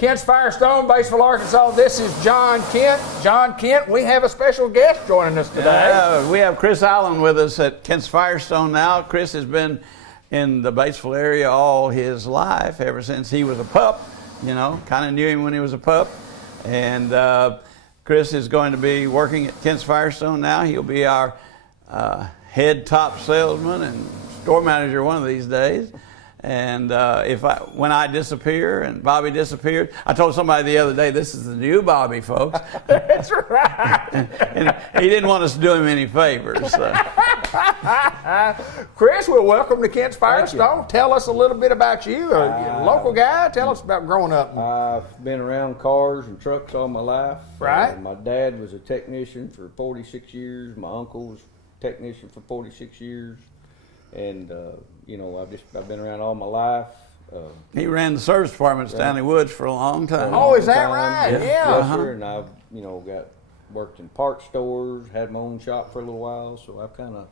Kent's Firestone, Batesville, Arkansas. This is John Kent. John Kent, we have a special guest joining us today. We have Chris Allen with us at Kent's Firestone now. Chris has been in the Batesville area all his life, ever since he was a pup. You know, kind of knew him when he was a pup. And Chris is going to be working at Kent's Firestone now. He'll be our head top salesman and store manager one of these days. And when I disappear and Bobby disappeared, I told somebody the other day, this is the new Bobby, folks. That's right. And he didn't want us to do him any favors. So. Chris, well, welcome to Kent's Firestone. Tell us a little bit about you. A local guy. Tell us about growing up. I've been around cars and trucks all my life. Right. My dad was a technician for 46 years. My uncle was a technician for 46 years. And, you know, I've been around all my life. He ran the service department at Stanley Woods for a long time. Oh, is that right? Yes, Yeah. Yes, sir. And I've, you know, worked in parts stores, had my own shop for a little while, so I've kind of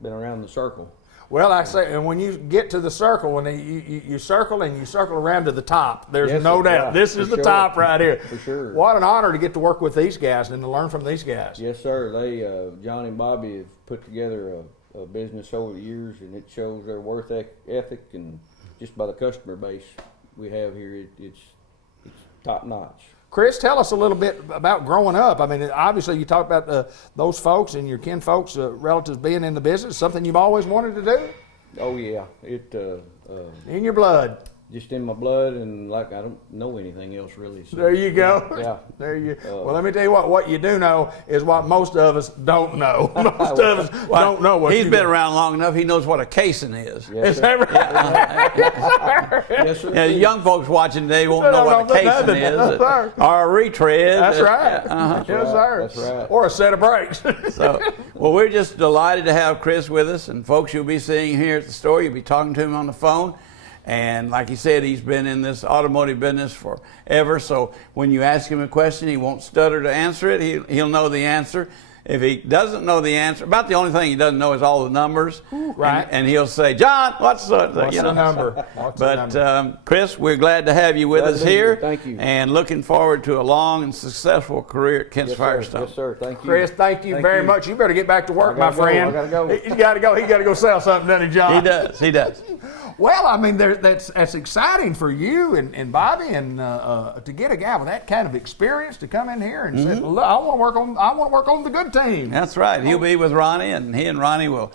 been around the circle. Well, I say, and when you get to the circle, when you circle and you circle around to the top, there's no doubt. Yeah, this is the top right here. For sure. What an honor to get to work with these guys and to learn from these guys. Yes, sir. They, John and Bobby have put together a business over the years, and it shows their work ethic, and just by the customer base we have here, it's top notch. Chris, tell us a little bit about growing up. I mean, obviously you talk about those folks and your kin folks, relatives being in the business, something you've always wanted to do? Oh yeah, in your blood. Just in my blood, and like I don't know anything else really. So. There you go. Yeah. There you. Well, let me tell you what you do know is what most of us don't know. Most of us don't know what. He's been around long enough. He knows what a casing is. Yes, is that right? Yes, sir. Yeah, young folks watching today won't know what a casing is, or a retread. That's right. Yes, sir. That's right. Or a set of brakes. So, well, we're just delighted to have Chris with us, and folks you'll be seeing here at the store. You'll be talking to him on the phone. And like he said, he's been in this automotive business forever. So when you ask him a question, he won't stutter to answer it. He'll know the answer. If he doesn't know the answer, about the only thing he doesn't know is all the numbers. Right. And he'll say, John, what's the number? But Chris, we're glad to have you with us here. Thank you. And looking forward to a long and successful career at Kent's Firestone. Yes, sir. Thank you. Chris, thank you very much. You better get back to work, my friend. I gotta go. He's got to go. He's got to go sell something, doesn't he, John? He does. Well, I mean, that's exciting for you and Bobby, and to get a guy with that kind of experience to come in here and say, "Look, I want to work on the good team." That's right. He'll be with Ronnie, and he and Ronnie will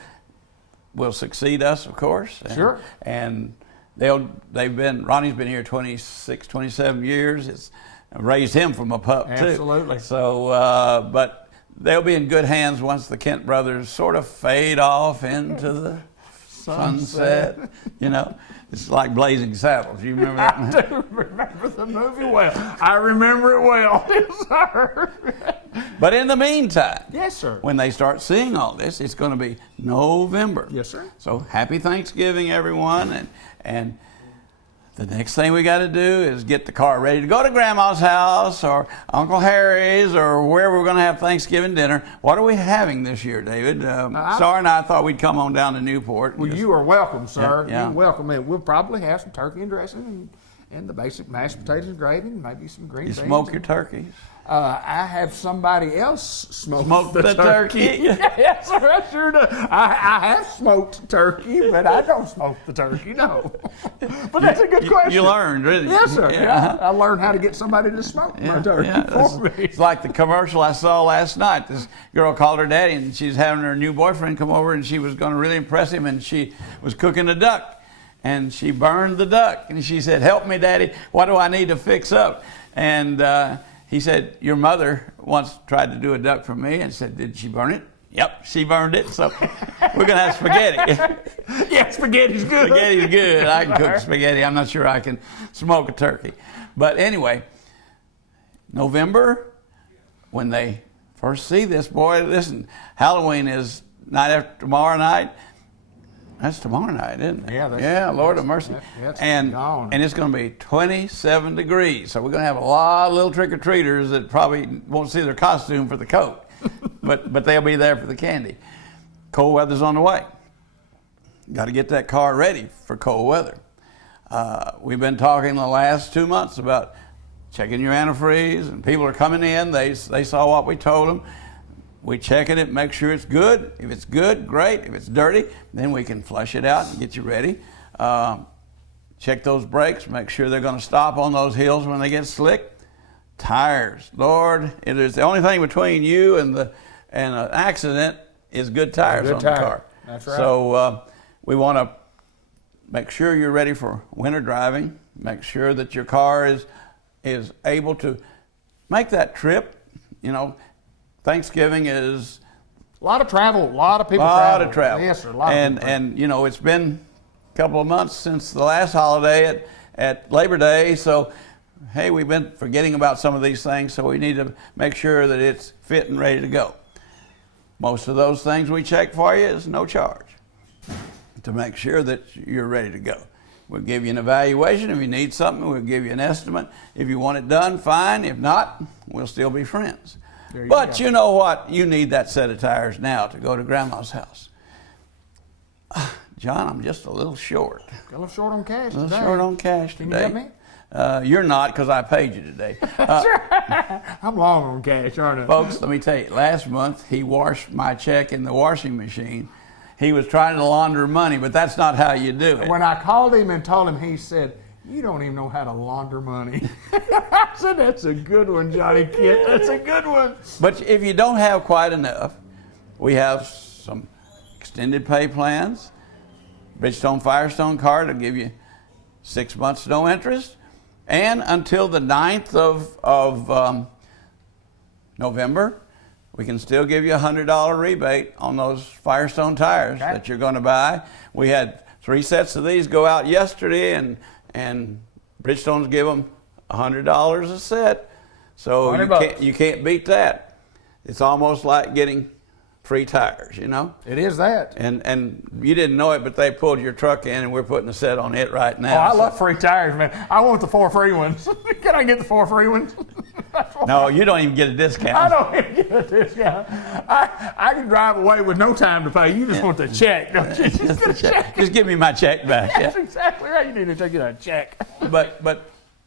succeed us, of course. Sure. And Ronnie's been here 26, 27 years. It's raised him from a pup too. Absolutely. So, but they'll be in good hands once the Kent brothers sort of fade off into the sunset. You know, it's like Blazing Saddles. You remember that? I do remember the movie well. I remember it well. Yes, sir. But in the meantime, yes, sir. When they start seeing all this, it's going to be November. Yes, sir. So happy Thanksgiving, everyone, and the next thing we got to do is get the car ready to go to Grandma's house or Uncle Harry's or wherever we're going to have Thanksgiving dinner. What are we having this year, David? Star and I thought we'd come on down to Newport. Well, you are welcome, sir. Yeah. You're welcome. We'll probably have some turkey and dressing and the basic mashed potatoes and gravy and maybe some green beans. You smoke your turkeys? I have somebody else smoke the turkey. Yes, sir, I sure do. I have smoked turkey, but I don't smoke the turkey, no. But that's a good question. You learned, really. Yes, sir. Yeah. I learned how to get somebody to smoke my turkey for me. It's like the commercial I saw last night. This girl called her daddy, and she's having her new boyfriend come over, and she was going to really impress him, and she was cooking a duck. And she burned the duck, and she said, "Help me, Daddy. What do I need to fix up?" And he said, "Your mother once tried to do a duck for me," and said, "Did she burn it?" "Yep, she burned it." So we're gonna have spaghetti. Yeah, spaghetti's good. Spaghetti's good. I can cook spaghetti. I'm not sure I can smoke a turkey. But anyway, November, when they first see this, boy, listen, Halloween is night after tomorrow night. That's tomorrow night, isn't it? Yeah. Lord of mercy. And it's going to be 27 degrees. So we're going to have a lot of little trick-or-treaters that probably won't see their costume for the coat. but they'll be there for the candy. Cold weather's on the way. Got to get that car ready for cold weather. We've been talking the last 2 months about checking your antifreeze, and people are coming in. They saw what we told them. We checking it, make sure it's good. If it's good, great. If it's dirty, then we can flush it out and get you ready. Check those brakes, make sure they're going to stop on those hills when they get slick. Tires, Lord, it is the only thing between you and an accident is good tires on the car. That's right. So we want to make sure you're ready for winter driving. Make sure that your car is able to make that trip. You know, Thanksgiving is a lot of travel. A lot of people travel. travel. A lot of travel. Yes, sir. A lot of people. And you know, it's been a couple of months since the last holiday at Labor Day. So, hey, we've been forgetting about some of these things. So we need to make sure that it's fit and ready to go. Most of those things we check for you is no charge to make sure that you're ready to go. We'll give you an evaluation. If you need something, we'll give you an estimate. If you want it done, fine. If not, we'll still be friends. But you know what? You need that set of tires now to go to Grandma's house. John, I'm just a little short. Got a little short on cash today. A little short on cash today. Can you help me? You're not, because I paid you today. I'm long on cash, aren't I? Folks, let me tell you, last month he washed my check in the washing machine. He was trying to launder money, but that's not how you do it. When I called him and told him, he said, "You don't even know how to launder money." I said, "That's a good one, Johnny Kit. That's a good one." But if you don't have quite enough, we have some extended pay plans. Bridgestone Firestone card will give you 6 months no interest. And until the 9th of November, we can still give you a $100 rebate on those Firestone tires that you're going to buy. We had 3 sets of these go out yesterday, and Bridgestone's give them $100 a set. So you can't beat that. It's almost like getting free tires, you know? It is that. And you didn't know it, but they pulled your truck in, and we're putting a set on it right now. Oh, I love free tires, man. I want the 4 free ones. Can I get the 4 free ones? No, you don't even get a discount. I don't even get a discount. I can drive away with no time to pay. You just want the check, don't you? Just, the check. Just give me my check back. That's exactly right. You need to take a check.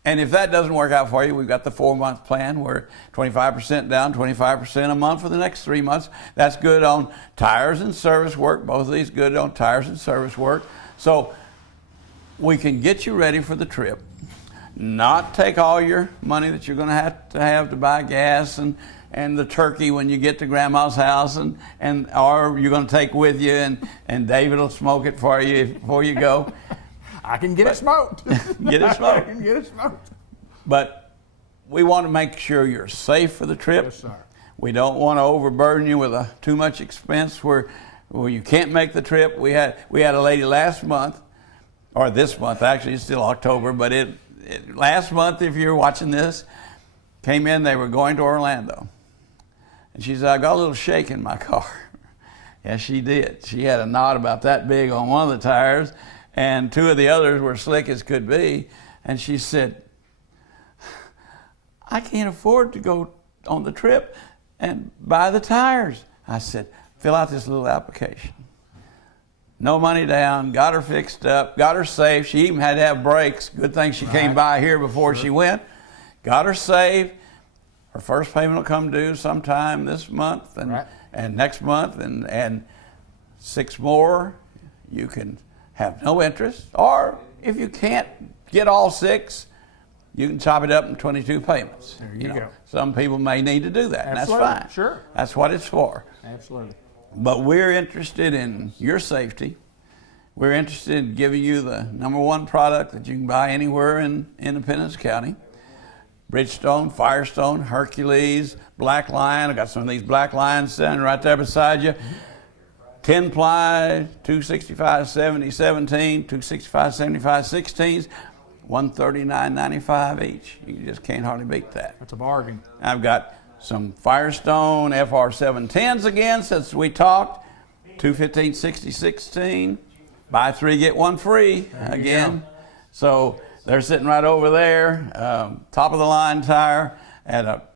And if that doesn't work out for you, we've got the 4-month plan. We're 25% down, 25% a month for the next 3 months. That's good on tires and service work. Both of these good on tires and service work. So we can get you ready for the trip. Not take all your money that you're going to have to buy gas and the turkey when you get to Grandma's house, or you're going to take with you, and David will smoke it for you before you go. I can get it smoked. Get it smoked. I can get it smoked. But we want to make sure you're safe for the trip. Yes, sir. We don't want to overburden you with too much expense where you can't make the trip. We had a lady last month, or this month, actually, it's still October, but last month, if you're watching this, came in, they were going to Orlando. And she said, "I got a little shake in my car." Yes, she did. She had a knot about that big on one of the tires, and 2 of the others were slick as could be. And she said, "I can't afford to go on the trip and buy the tires." I said, "Fill out this little application." No money down, got her fixed up, got her safe. She even had to have brakes. Good thing she came by here before she went. Got her safe. Her first payment will come due sometime this month and next month, and 6 more. You can have no interest, or if you can't get all 6, you can chop it up in 22 payments. There you go. Some people may need to do that, Absolutely. and that's fine. Sure. That's what it's for. Absolutely. But we're interested in your safety. We're interested in giving you the #1 product that you can buy anywhere in Independence County. Bridgestone, Firestone, Hercules, Black Lion. I got some of these Black Lions standing right there beside you. 10-ply, 265/70 17, 265/75 16s, $139.95 each. You just can't hardly beat that. That's a bargain. I've got some Firestone FR710s again since we talked. 215/60 16. Buy 3, get 1 free again. So they're sitting right over there. Top of the line tire at a